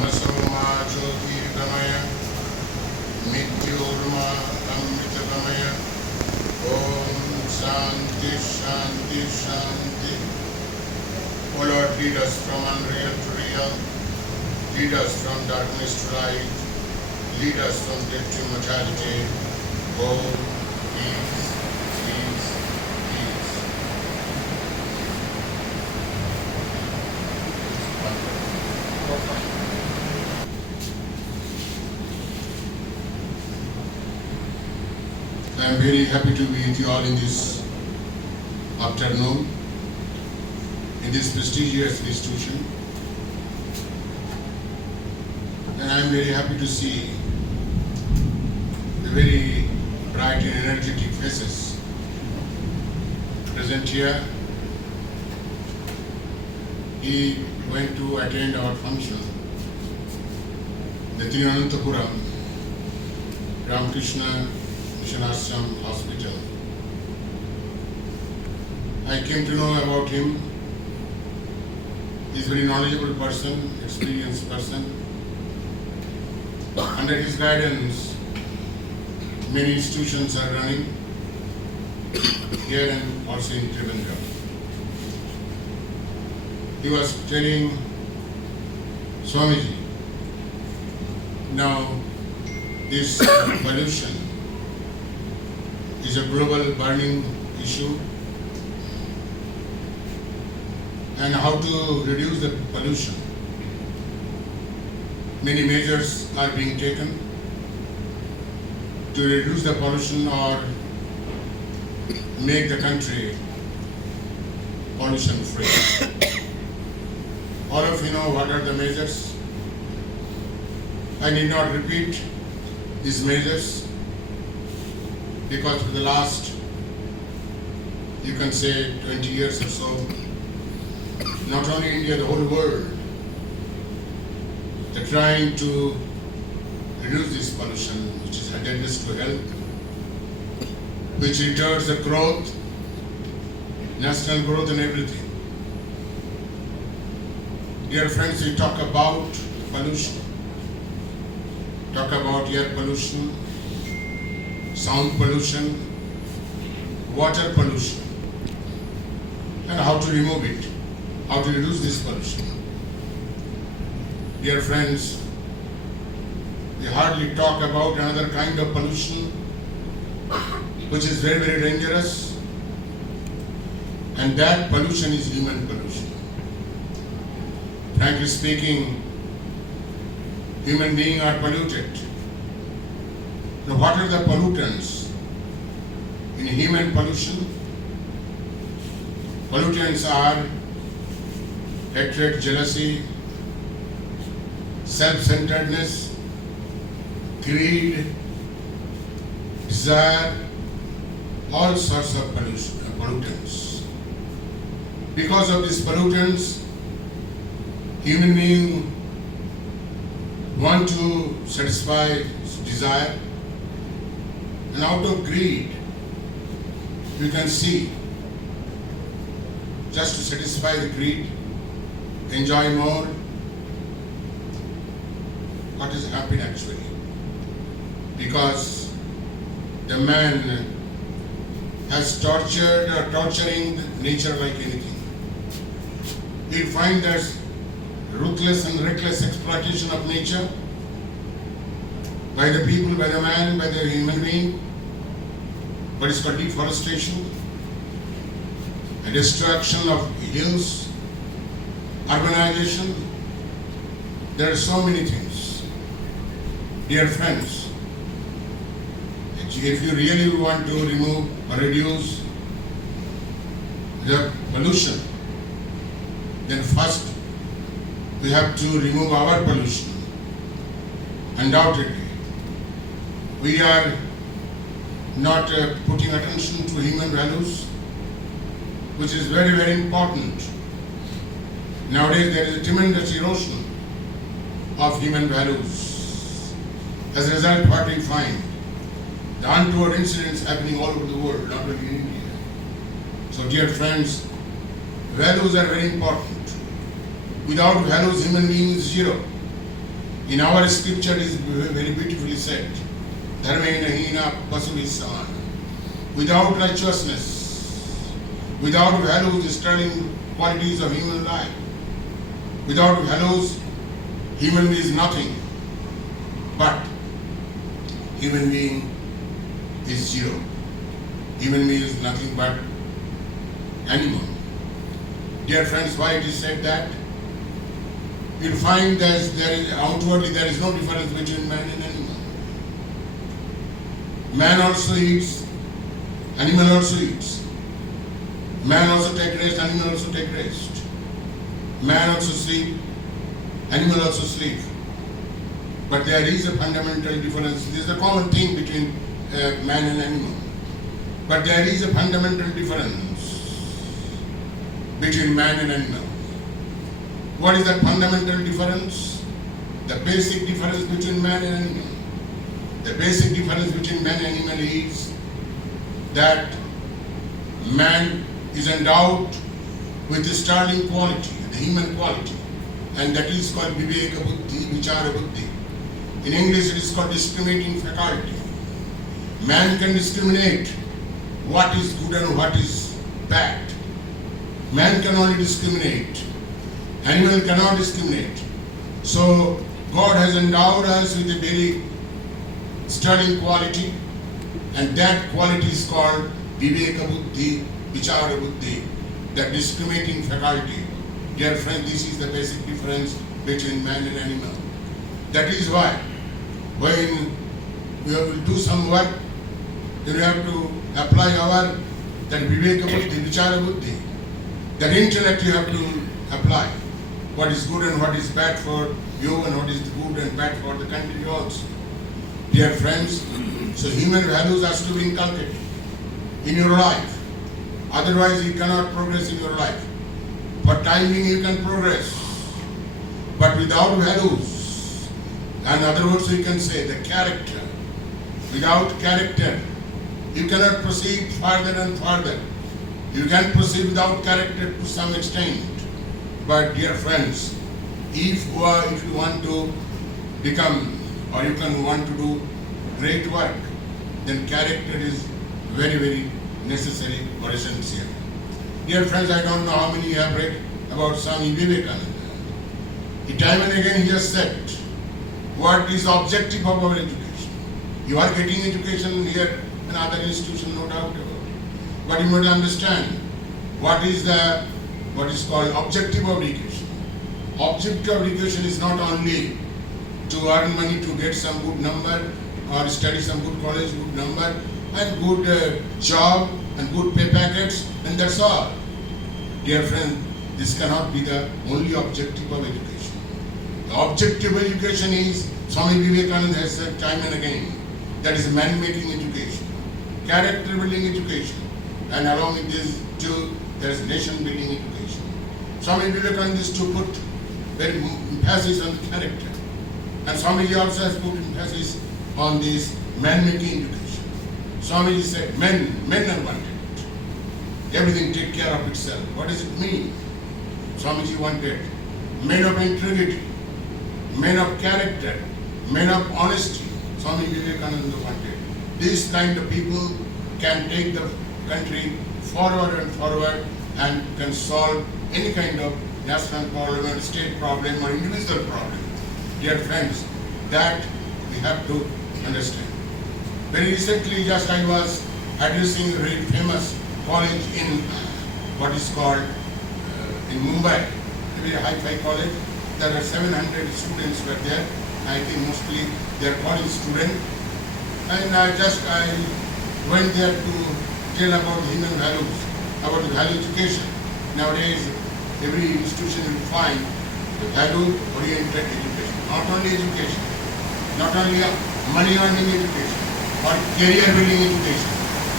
तमसोमा ज्योतिर्गमय मृत्योर्मा अमृतगमय Om Shanti Shanti Shanti. O Lord, lead us from unreal to real, lead us from darkness to light, lead us from death to immortality. Oh, peace, peace, peace. I am very happy to be with you all in this afternoon, in this prestigious institution. And I am very happy to see the very bright and energetic faces present here. He went to attend our function, the Thiruvananthapuram Ramakrishna Mission Ashram Hospital. I came to know about him. He is a very knowledgeable person, experienced person. Under his guidance, many institutions are running here and also in Trivandrum. He was telling Swamiji, now this pollution is a global burning issue, and how to reduce the pollution. Many measures are being taken to reduce the pollution or make the country pollution free. All of you know what are the measures. I need not repeat these measures, because for the last, you can say 20 years or so, not only India, the whole world, they're trying to reduce this pollution, which is hazardous to health, which retards the growth, national growth and everything. Dear friends, we talk about pollution, talk about air pollution, sound pollution, water pollution, and how to remove it, how to reduce this pollution. Dear friends, we hardly talk about another kind of pollution which is very, very dangerous, and that pollution is human pollution. Frankly speaking, human beings are polluted. Now, what are the pollutants in human pollution? Pollutants are hatred, jealousy, self-centeredness, greed, desire, all sorts of pollutants. Because of these pollutants, human beings want to satisfy desire, and out of greed, you can see, just to satisfy the greed, enjoy more, what is happening actually? Because the man has tortured or torturing nature like anything. We find that ruthless and reckless exploitation of nature by the people, by the man, by the human being, what is called deforestation, and destruction of hills, urbanization. There are so many things. Dear friends, if you really want to remove or reduce the pollution, then first we have to remove our pollution. Undoubtedly, we are not putting attention to human values, which is very, very important. Nowadays, there is a tremendous erosion of human values. As a result, what we find, the untoward incidents happening all over the world, not only in India. So, dear friends, values are very important. Without values, human being is zero. In our scripture is very beautifully said, Dharmena hina pasuvisan. Without righteousness, without values, sterling qualities of human life, without values, human is nothing. But human being is zero. Human being is nothing but animal. Dear friends, why it is said that? You'll find that outwardly there is no difference between man and animal. Man also eats, animal also eats. Man also take rest, animal also take rest. Man also sleep, animal also sleep. But there is a fundamental difference. There is a common thing between man and animal. But there is a fundamental difference between man and animal. What is that fundamental difference? The basic difference between man and animal. The basic difference between man and animal is that man is endowed with the sterling quality, the human quality, and that is called Viveka Buddhi, Vichara Buddhi. In English it is called discriminating faculty. Man can discriminate what is good and what is bad. Man can only discriminate. Animal cannot discriminate. So God has endowed us with a very sterling quality, and that quality is called Viveka Buddhi, Vichara Buddhi, the discriminating faculty. Dear friend, this is the basic difference between man and animal. That is why when we will do some work, then we have to apply our that Viveka Buddhi, Vichara Buddhi. That intellect you have to apply. What is good and what is bad for you and what is good and bad for the country also. Dear friends, so human values has to be inculcated in your life. Otherwise you cannot progress in your life. For time being you can progress. But without values, and other words you can say the character. Without character, you cannot proceed further and further. You can proceed without character to some extent. But dear friends, if you want to become or you can want to do great work, then character is very, very necessary or essential. Dear friends, I don't know how many you have read about Swami Vivekananda. Time and again he has said, what is the objective of our education? You are getting education here in other institutions, no doubt about it. But you must understand what is called objective of education. Objective of education is not only to earn money to get some good number or study some good college, good number and good job and good pay packets, and that's all. Dear friend, this cannot be the only objective of education. The objective of education is, Swami Vivekananda has said time and again, that is man-making education, character-building education, and along with this too, there is nation-building education. Swami Vivekananda is to put very emphasis on the character, and Swamiji also has put emphasis on this man-making education. Swamiji said, men are wanted. Everything take care of itself. What does it mean? Swamiji wanted men of integrity, men of character, men of honesty. Swami Vivekananda wanted. These kind of people can take the country forward and can solve any kind of national problem or state problem or individual problem. Dear friends, that we have to understand. Very recently, just I was addressing a very famous college in what is called in Mumbai, a very high-fi college. There are 700 students were there. I think mostly they are college students. And I went there to tell about human values, about the value education. Nowadays, every institution will find the value-oriented education. Not only education, not only money-earning education or career-building education,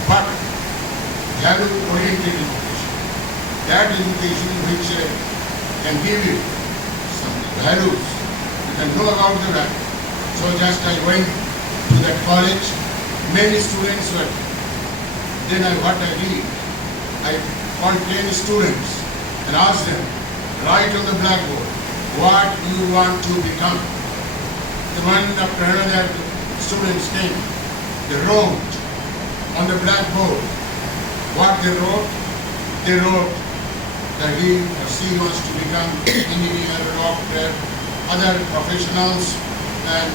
but value-oriented education. That education which can give you some values. You can know about the value. So just I went to that college. Many students were. Then what I did, I called 10 students and asked them, write on the blackboard what you want to become. the one after another students came. They wrote on the blackboard. What they wrote? They wrote that he or she wants to become engineer, doctor, other professionals, and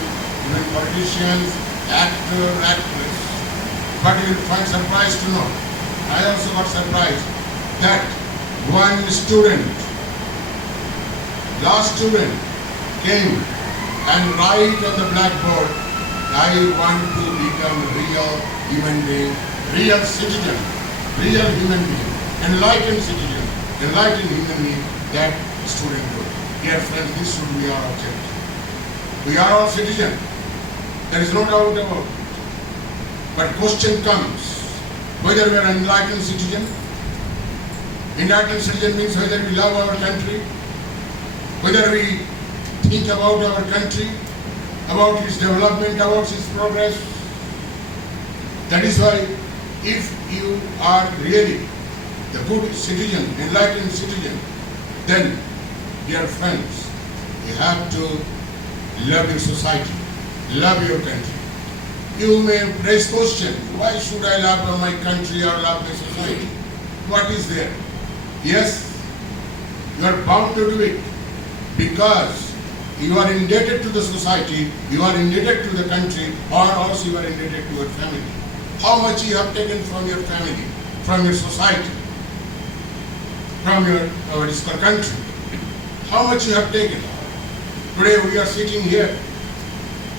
even politicians, actor, actress. But you will find surprised to know, I also got surprised that one student, last student, came and write on the blackboard, I want to become real human being, real citizen, real human being, enlightened citizen, enlightened human being, that student would. Dear friends, this should be our objective. We are all citizens. There is no doubt about it. But question comes, whether we are an enlightened citizen. Enlightened citizen means whether we love our country, whether we think about our country, about its development, about its progress. That is why if you are really the good citizen, enlightened citizen, then, dear friends, you have to love your society, love your country. You may raise question, why should I love my country or love my society? What is there? Yes, you are bound to do it because you are indebted to the society, you are indebted to the country, or also you are indebted to your family. How much you have taken from your family, from your society, from your country? How much you have taken? Today we are sitting here.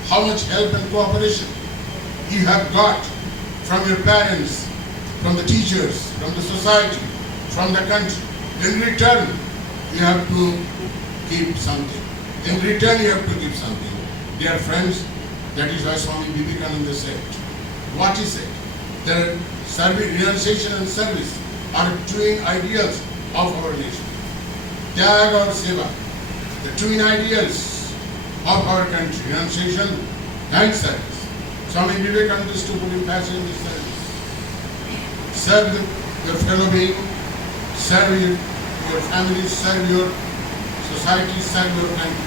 How much help and cooperation you have got from your parents, from the teachers, from the society, from the country. In return, you have to give something. In return, you have to give something. Dear friends, that is why Swami Vivekananda said, what he said, the realization and service are twin ideals of our nation. Tyag or Seva, the twin ideals of our country, renunciation and service. Swami Vivekananda used to put in passage in this service. Serve your fellow being, serve your family, serve your society, serve your country.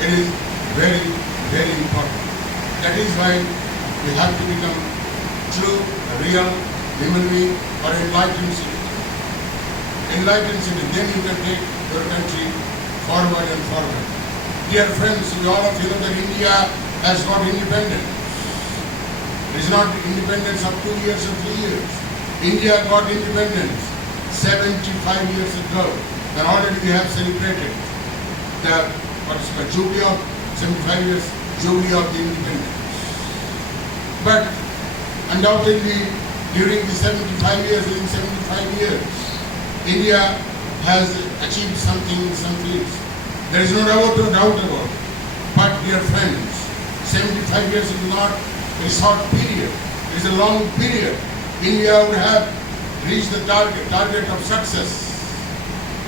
It is very, very important. That is why we have to become true, real human being or enlightened citizen. Enlightened citizen, then you can take your country forward and forward. Dear friends, we all of you know that India has got independence. It is not independence of 2 years or 3 years. India got independence 75 years ago, and already we have celebrated the jubilee of 75 years, jubilee of the independence. But undoubtedly, during the 75 years, India has achieved something in some fields. There is no doubt about it. But dear friends, 75 years is not a short period. It is a long period. India would have reached the target of success.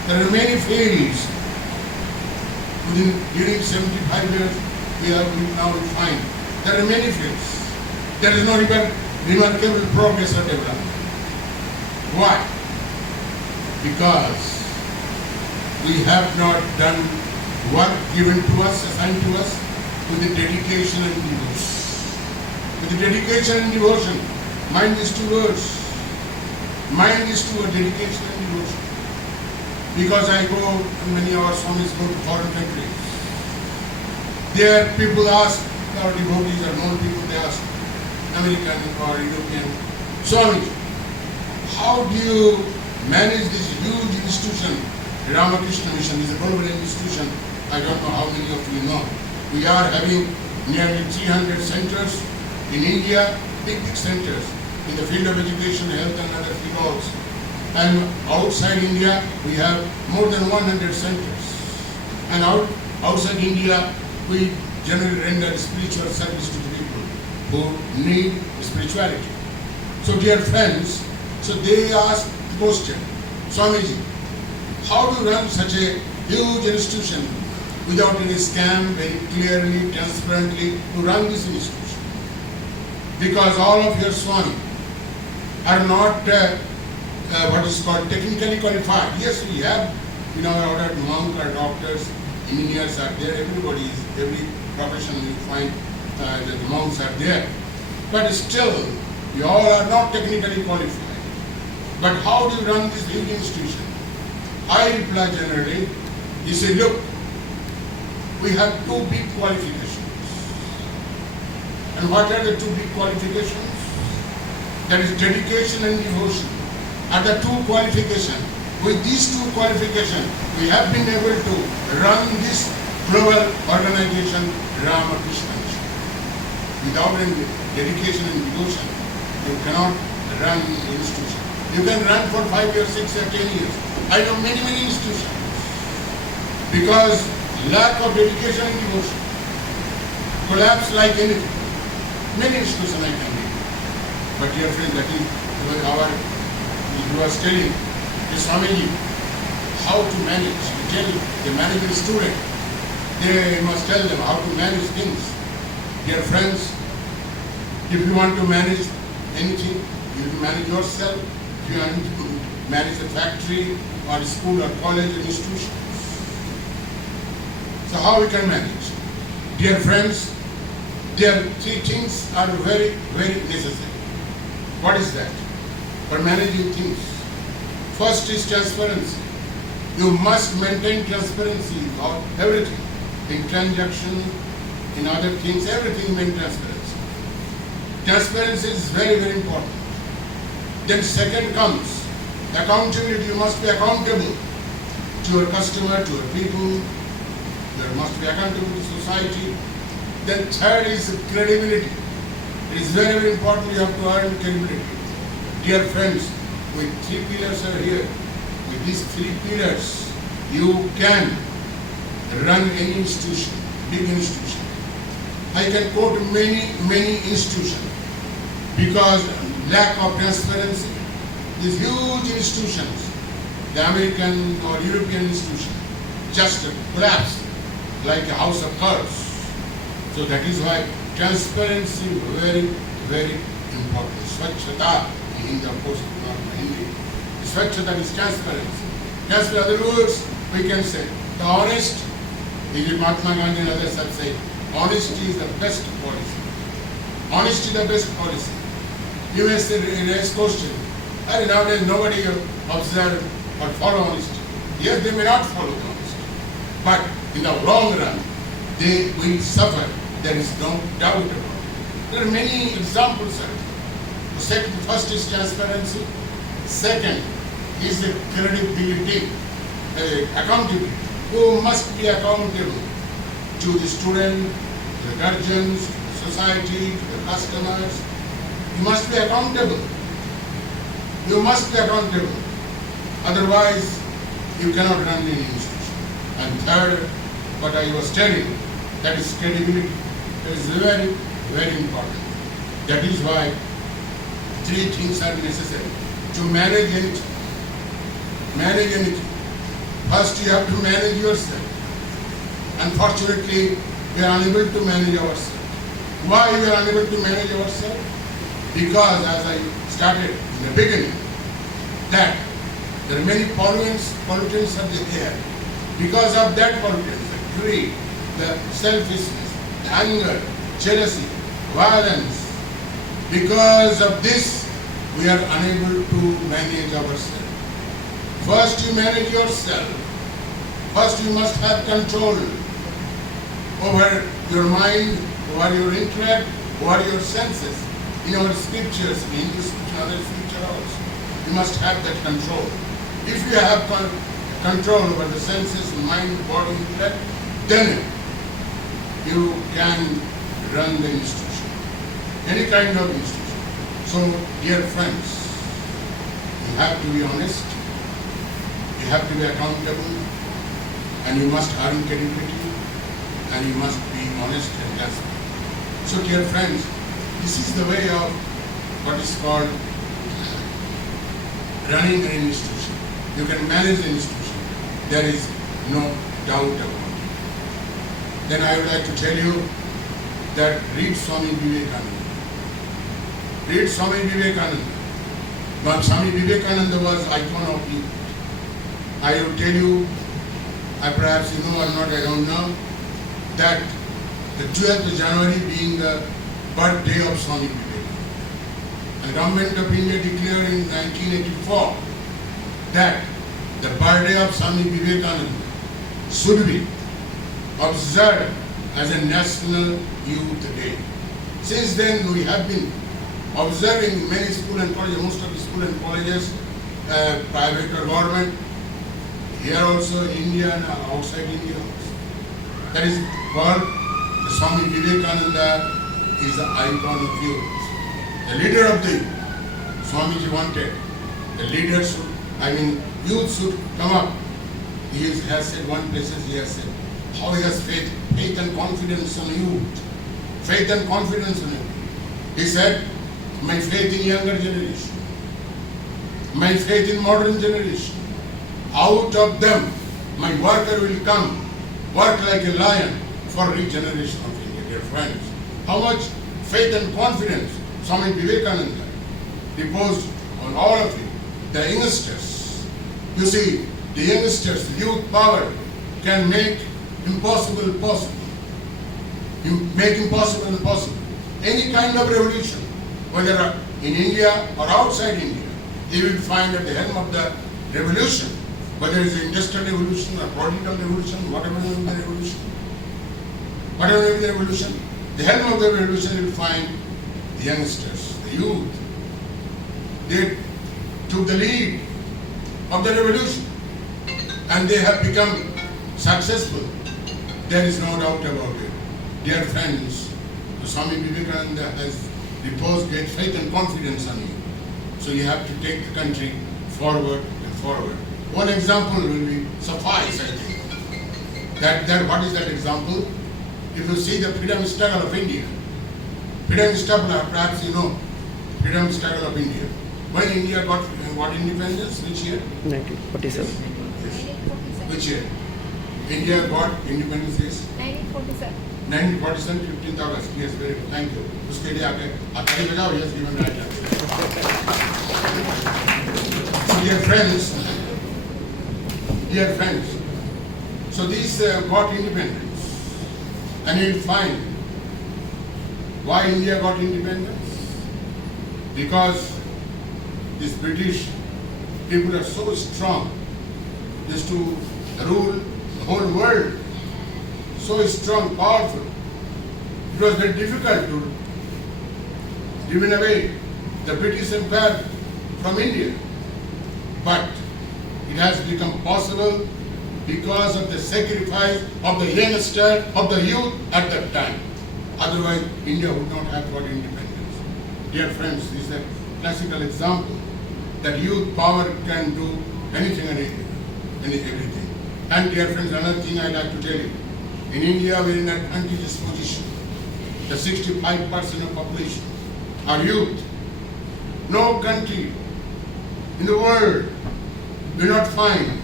There are many fields during 75 years we now find. There are many fields. There is no remarkable progress or development. Why? Because we have not done work given to us, assigned to us, with the dedication and devotion. With the dedication and devotion, mind these two words. Mind these two words, dedication and devotion. Because I go, and many of our Swamis go to foreign countries. There people ask, our devotees are known people, they ask, American or European, Swami, how do you manage this huge institution? The Ramakrishna Mission is a global institution. I don't know how many of you know. We are having nearly 300 centers in India, big centers in the field of education, health and other fields. And outside India, we have more than 100 centers. And outside India, we generally render spiritual service to the people who need spirituality. So dear friends, so they ask the question, Swamiji, how do you run such a huge institution without any scam, very clearly, transparently, to run this institution? Because all of your Swami are not what is called technically qualified. Yes, we have in our order monk or doctors, engineers are there, everybody is, every profession you find that the monks are there. But still, you all are not technically qualified. But how do you run this huge institution? I reply generally, you say, look, we have two big qualifications. And what are the two big qualifications? That is dedication and devotion. Are the two qualifications. With these two qualifications, we have been able to run this global organization, Ramakrishna Mission. Without any dedication and devotion, you cannot run the institution. You can run for 5 years, 6 years, 10 years. I know many institutions. Because lack of dedication and devotion collapse like anything. Many institutions I can name. But dear friend, that is our, he was telling Swamiji how to manage. You tell the managing student, they must tell them how to manage things. Dear friends, if you want to manage anything, you have to manage yourself. If you want to manage a factory or a school or college or institution. So how we can manage? Dear friends, there are three things are very necessary. What is that? For managing things. First is transparency. You must maintain transparency of everything. In transaction, in other things, everything maintain transparency. Transparency is very important. Then second comes accountability. You must be accountable to your customer, to your people. There must be accountability to society. Then third is credibility. It is very important. You have to earn credibility. Dear friends, with three pillars are here. With these three pillars, you can run any institution, big institution. I can quote many institutions because lack of transparency. These huge institutions, the American or European institution, just collapse like a house of cards. So that is why transparency very important. Swachhata in Hindi, of course, not in Hindi. Swachhata is transparency. Just in other words, we can say the honest, Mahatma Gandhi and others have said, honesty is the best policy. Honesty is the best policy. You may say, raise question, nowadays nobody observe or follow honesty. Yes, they may not follow honesty, but in the long run, they will suffer. There is no doubt about it. There are many examples, sir. First is transparency. Second is the credibility, accountability. You must be accountable to the student, to the guardians, to the society, to the customers. You must be accountable. You must be accountable. Otherwise, you cannot run any institution. And third, what I was telling, that is credibility. That is very important. That is why three things are necessary to manage anything. Manage anything. First, you have to manage yourself. Unfortunately, we are unable to manage ourselves. Why we are unable to manage ourselves? Because, as I started in the beginning, that there are many pollutants are there. Because of that pollutants, the greed, the selfishness, the anger, jealousy, violence. Because of this, we are unable to manage ourselves. First, you manage yourself. First, you must have control over your mind, over your intellect, over your senses. In our scriptures, in Hindu scripture, other scripture also, you must have that control. If you have control over the senses, mind, body, intellect, then you can run the institution, any kind of institution. So, dear friends, you have to be honest, you have to be accountable, and you must earn credibility, and you must be honest and transparent. So, dear friends, this is the way of what is called running an institution. You can manage the institution. There is no doubt about it. Then I would like to tell you that read Swami Vivekananda. Read Swami Vivekananda. But Swami Vivekananda was icon of youth. I will tell you perhaps you know or not, I don't know, that the 12th of January being the birthday of Swami Vivekananda. The government of India declared in 1984 that the birthday of Swami Vivekananda should be observed as a National Youth Day. Since then, we have been observing many school and colleges, most of the school and colleges, private or government, here also in India and outside India also. That is called the Swami Vivekananda is the icon of youth. The leader of the youth. Swamiji wanted the leaders should, youth should come up. He has said one place, he has said, how he has faith and confidence on youth. Faith and confidence on youth. He said, my faith in younger generation, my faith in modern generation. Out of them, my worker will come, work like a lion for regeneration of India. Dear friends, how much faith and confidence Swami Vivekananda reposed on all of you, the youngsters. You see, the youngsters, youth power can make impossible possible. Make impossible possible. Any kind of revolution, whether in India or outside India, you will find at the helm of the revolution, whether it is the industrial revolution or political revolution, whatever may be the revolution, the helm of the revolution you will find the youngsters, the youth. They took the lead of the revolution and they have become successful. There is no doubt about it. Dear friends, Swami Vivekananda has reposed great faith and confidence on you. So you have to take the country forward and forward. One example will be suffice, I think. That what is that example? If you see the freedom struggle of India, freedom struggle, perhaps you know, freedom struggle of India. When India got independence, which year? 1947. Yes. Which year? India got independence is? 1947. 1947, 15th August. Yes, very good. Thank you. उसके लिए आके ताली बजाओ. Yes, given right answer. So dear friends, so these got independence, and you'll find why India got independence. Because these British people are so strong, just to rule the whole world. So strong, powerful. It was very difficult to driven away the British Empire from India. But it has become possible because of the sacrifice of the youngster, of the youth at that time. Otherwise, India would not have got independence. Dear friends, this is a classical example that youth power can do anything and everything. And dear friends, another thing I'd like to tell you. In India, we're in an advantageous position. The 65% of population are youth. No country in the world will not find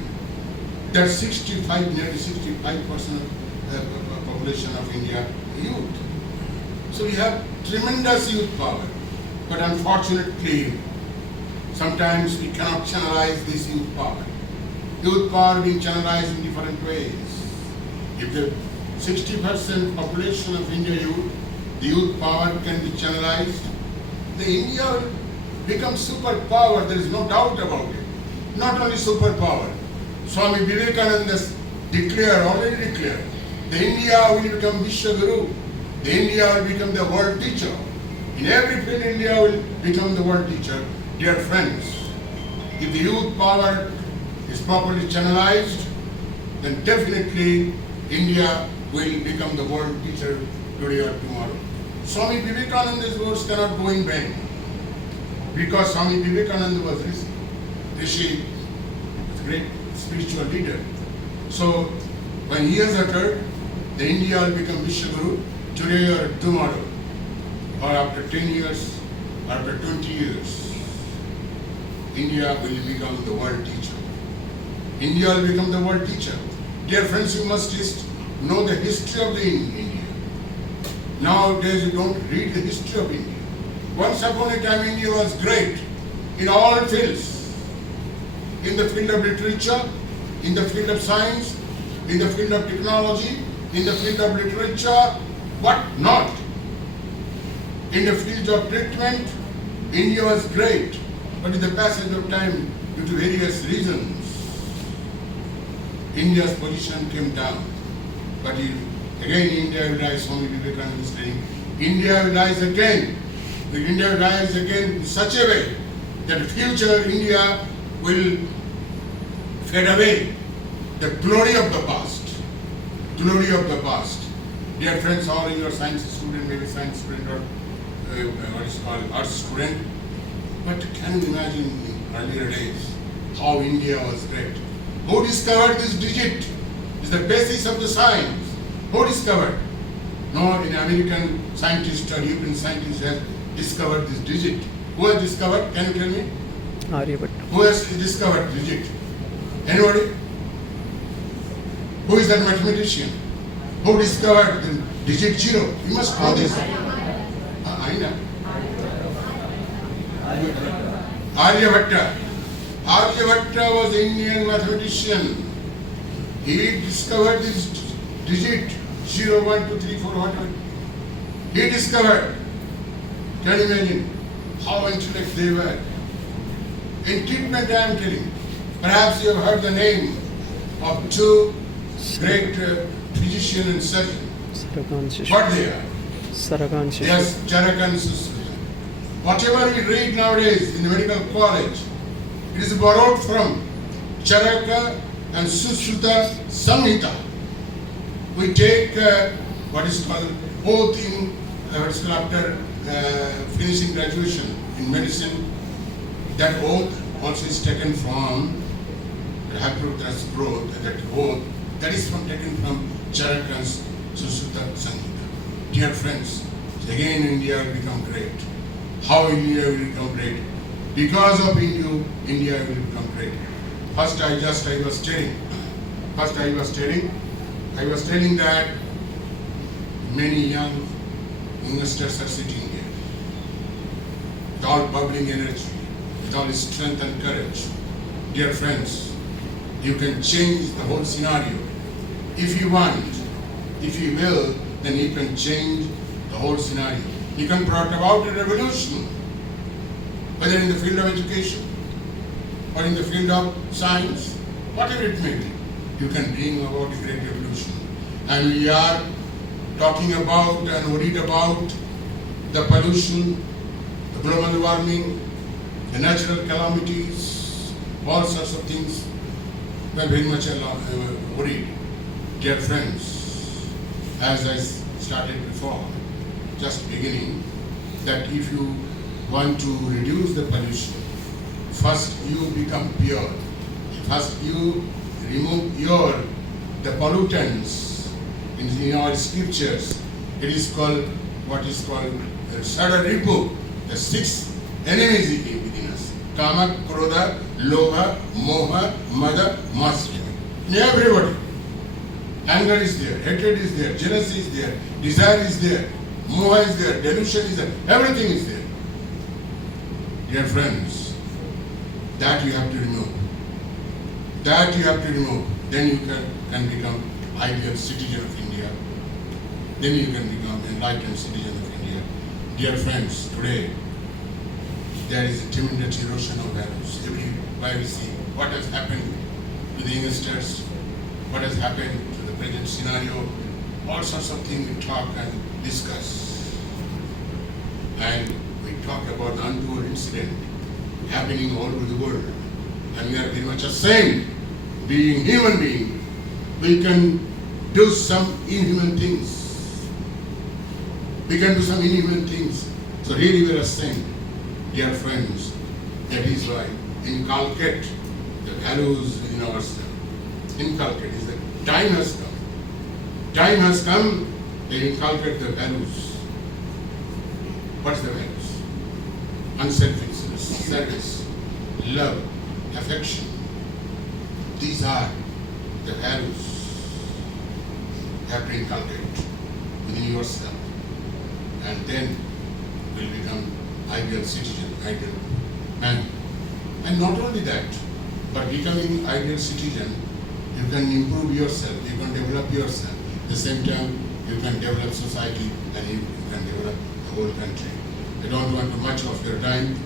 that nearly 65% of the population of India youth. So we have tremendous youth power. But unfortunately, sometimes we cannot channelize this youth power. Youth power being channelized in different ways. If the 60% population of India youth, the youth power can be channelized, the India will become superpower. There is no doubt about it. Not only superpower. Swami Vivekananda already declared, the India will become Vishwaguru. The India will become the world teacher. In every field, India will become the world teacher. Dear friends, if the youth power is properly channelized, then definitely India will become the world teacher today or tomorrow. Swami Vivekananda's words cannot go in vain. Because Swami Vivekananda was Rishi, was a great spiritual leader. So when he has uttered, the India will become Vishwaguru today or tomorrow, or after 10 years, after 20 years, India will become the world teacher. India will become the world teacher. Dear friends, you must just know the history of the India. Nowadays you don't read the history of India. Once upon a time India was great in all fields. In the field of literature, in the field of science, in the field of technology, in the field of literature, what not. In the field of treatment, India was great, but in the passage of time, due to various reasons, India's position came down. But again, India will rise, Swami Vivekananda is saying, India will rise again. India will rise again in such a way that future India will fade away. The glory of the past. Glory of the past. Dear friends, all your science student, maybe science student or what is called arts student. But can you imagine in earlier days how India was great? Who discovered this digit? It's the basis of the science. Who discovered? No, an American scientist or European scientist has discovered this digit. Who has discovered? Can you tell me? Aryabhatta. Who has discovered digit? Anybody? Who is that mathematician? Who discovered the digit 0? You must know this. I know. Aryabhatta. Aryabhatta was an Indian mathematician. He discovered this digit 0, 1, 2, 3, 4, whatever. He discovered. Can you imagine how intellect they were? In treatment, I am telling. Perhaps you have heard the name of two great physician and surgeon. Sarakan Shishma. What they are? Sarakan Shishma. Yes, Charaka and Susruta. Whatever we read nowadays in the medical college, it is borrowed from Charaka and Susruta Samhita. We take what is called oath in after finishing graduation in medicine. That oath also is taken from Hippocrates' oath. That oath that is taken from Charaka and Susruta Samhita. Dear friends, again India will become great. How India will become great? Because of India will become great. First I was telling that many young youngsters are sitting here with all bubbling energy, with all strength and courage. Dear friends, you can change the whole scenario. If you want, if you will, then you can change the whole scenario. You can bring about a revolution, whether in the field of education or in the field of science, whatever it may be, you can bring about a great revolution. And we are talking about and worried about the pollution, the global warming, the natural calamities, all sorts of things. We are very much worried. Dear friends, as I started before, just beginning, that if you want to reduce the pollution, first you become pure. First you remove the pollutants in our scriptures. It is called what is called Sadaripu, the 6 enemies within us. Kama, Krodha, Lobha, Moha, Mada, Matsya. In everybody. Anger is there, hatred is there, jealousy is there, desire is there, Moha is there, delusion is there, everything is there. Dear friends, that you have to remove. That you have to remove. Then you can become ideal citizen of India. Then you can become enlightened citizen of India. Dear friends, today there is a tremendous erosion of values. Everywhere we see what has happened to the youngsters, what has happened to the present scenario, all sorts of things we talk and discuss. And we talk about the untoward incident happening all over the world. And we are very much ashamed, being human being, we can do some inhuman things. We can do some inhuman things. So really we are ashamed, dear friends. That is why inculcate the values within ourselves. Inculcate is the time has come. Time has come, they inculcate the values. What's the values? Unselfishness, service, love, affection. These are the values you have to inculcate within yourself. And then will become ideal citizen, ideal man. And not only that, but becoming ideal citizen, you can improve yourself, you can develop yourself. At the same time, you can develop society and you can develop the whole country. I don't want much of your time.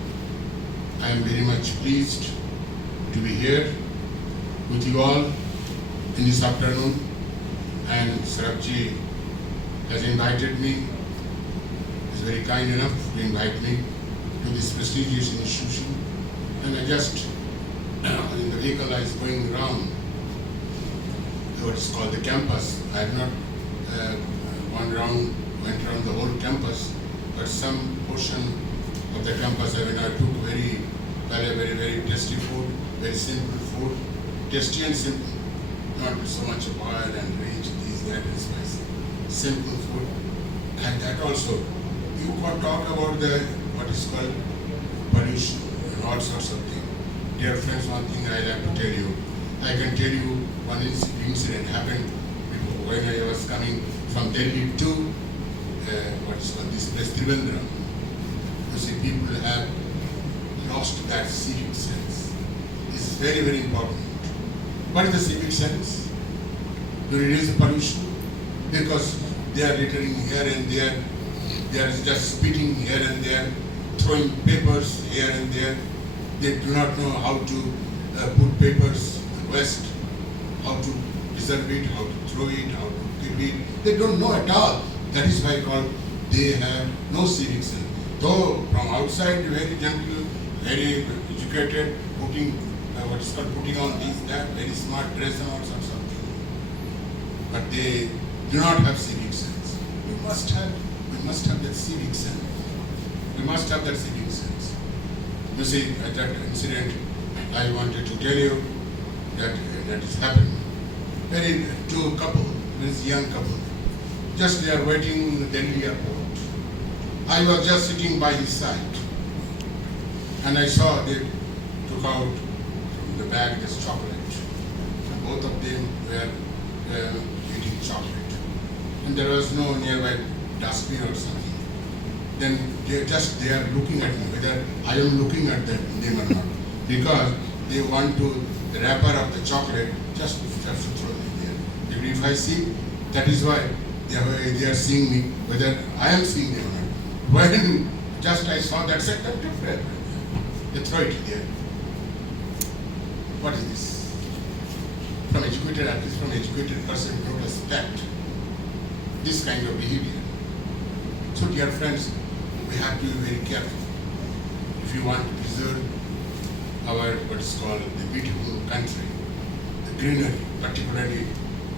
I am very much pleased to be here with you all in this afternoon, and Sarabji has invited me, is very kind enough to invite me to this prestigious institution. And I just, in the vehicle I was going around what is called the campus. I have not went around the whole campus, but some portion of the campus I took very tasty food, very simple food, tasty and simple, not so much oil and rich, that and spicy, simple food. And that also, you could talk about the what is called pollution and all sorts of things. Dear friends, one thing I have to tell you. I can tell you one incident happened when I was coming from Delhi to what is called this place, Trivandrum. You see, people have lost that civic sense. It's very important. What is the civic sense? To reduce the pollution, because they are littering here and there. They are just spitting here and there, throwing papers here and there. They do not know how to put papers west, how to preserve it, how to throw it, how to keep it. They don't know at all. That is why they have no civic sense. Though from outside, very gentle, very educated, putting putting on this, that, very smart dress and all sorts of things. But they do not have civic sense. We must have that civic sense. We must have that civic sense. You see, at that incident, I wanted to tell you that is happening. Two couple, this young couple, just they are waiting in the Delhi airport. I was just sitting by his side, and I saw they took out from the bag this chocolate. And both of them were eating chocolate, and there was no nearby dustbin or something. Then they are looking at me, whether I am looking at them or not, because they want to. The wrapper of the chocolate just to throw it there. If I see, that is why they are seeing me, whether I am seeing them or not. When just I saw that second different, they throw it there. What is this? From educated, at least from educated person, no respect. This kind of behavior. So dear friends, we have to be very careful. If you want to preserve our what is called the beautiful country, the greenery, particularly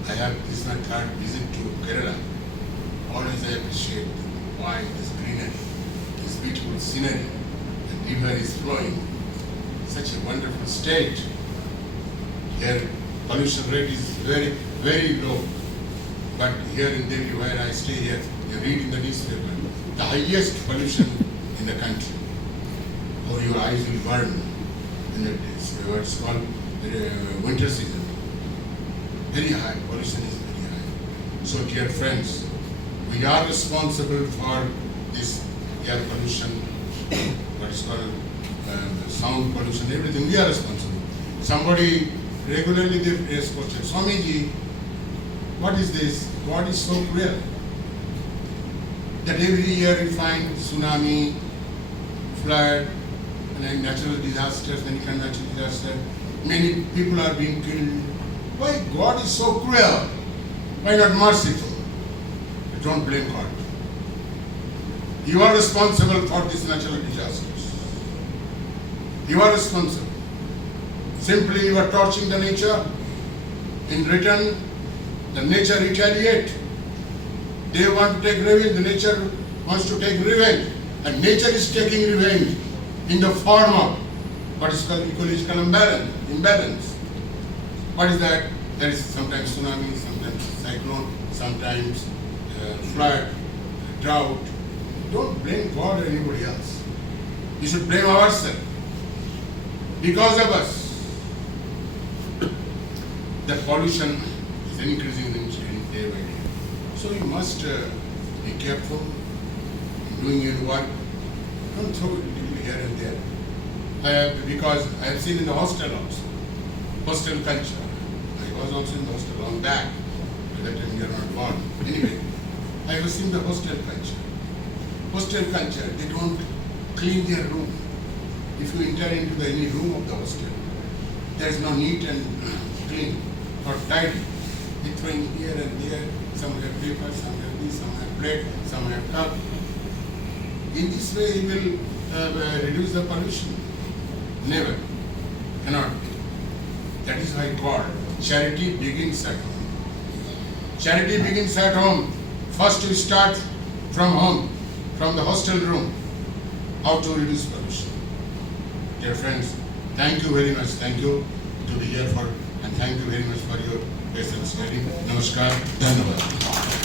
I have this my third visit to Kerala. Always I appreciate why this greenery, this beautiful scenery, the river is flowing, such a wonderful state. Here pollution rate is very low. But here in Delhi where I stay here, you read in the newspaper, the highest pollution in the country. Or your eyes will burn. In what's called the winter season. Very high, pollution is very high. So dear friends, we are responsible for this air pollution, what is called sound pollution, everything, we are responsible. Somebody regularly they raise question, Swamiji, what is this? God is so cruel that every year we find tsunami, flood, and natural disasters, many kind of natural disasters. Many people are being killed. Why God is so cruel? Why not merciful? Don't blame God. You are responsible for these natural disasters. You are responsible. Simply you are torching the nature. In return, the nature retaliate. They want to take revenge. The nature wants to take revenge. And nature is taking revenge in the form of what is called ecological imbalance. What is that? There is sometimes tsunami, sometimes cyclone, sometimes flood, drought. Don't blame God or anybody else. You should blame ourselves. Because of us, the pollution is increasing day by day. So you must be careful in doing your work. Don't throw it here and there. Because I have seen in the hostel also, hostel culture. I was also in the hostel long back. At that time, we are not born. Anyway, I was in the hostel culture. Hostel culture, they don't clean their room. If you enter into any room of the hostel, there is no neat and clean or tidy. They throwing here and there. Some have paper, some have this, some have plate, some have cup. In this way, you will reduce the pollution. Never. Cannot be. That is why God, charity begins at home. Charity begins at home. First you start from home, from the hostel room, how to reduce pollution. Dear friends, thank you very much. Thank you to be here for, and thank you very much for your patience. Namaskar. Dhanyavad.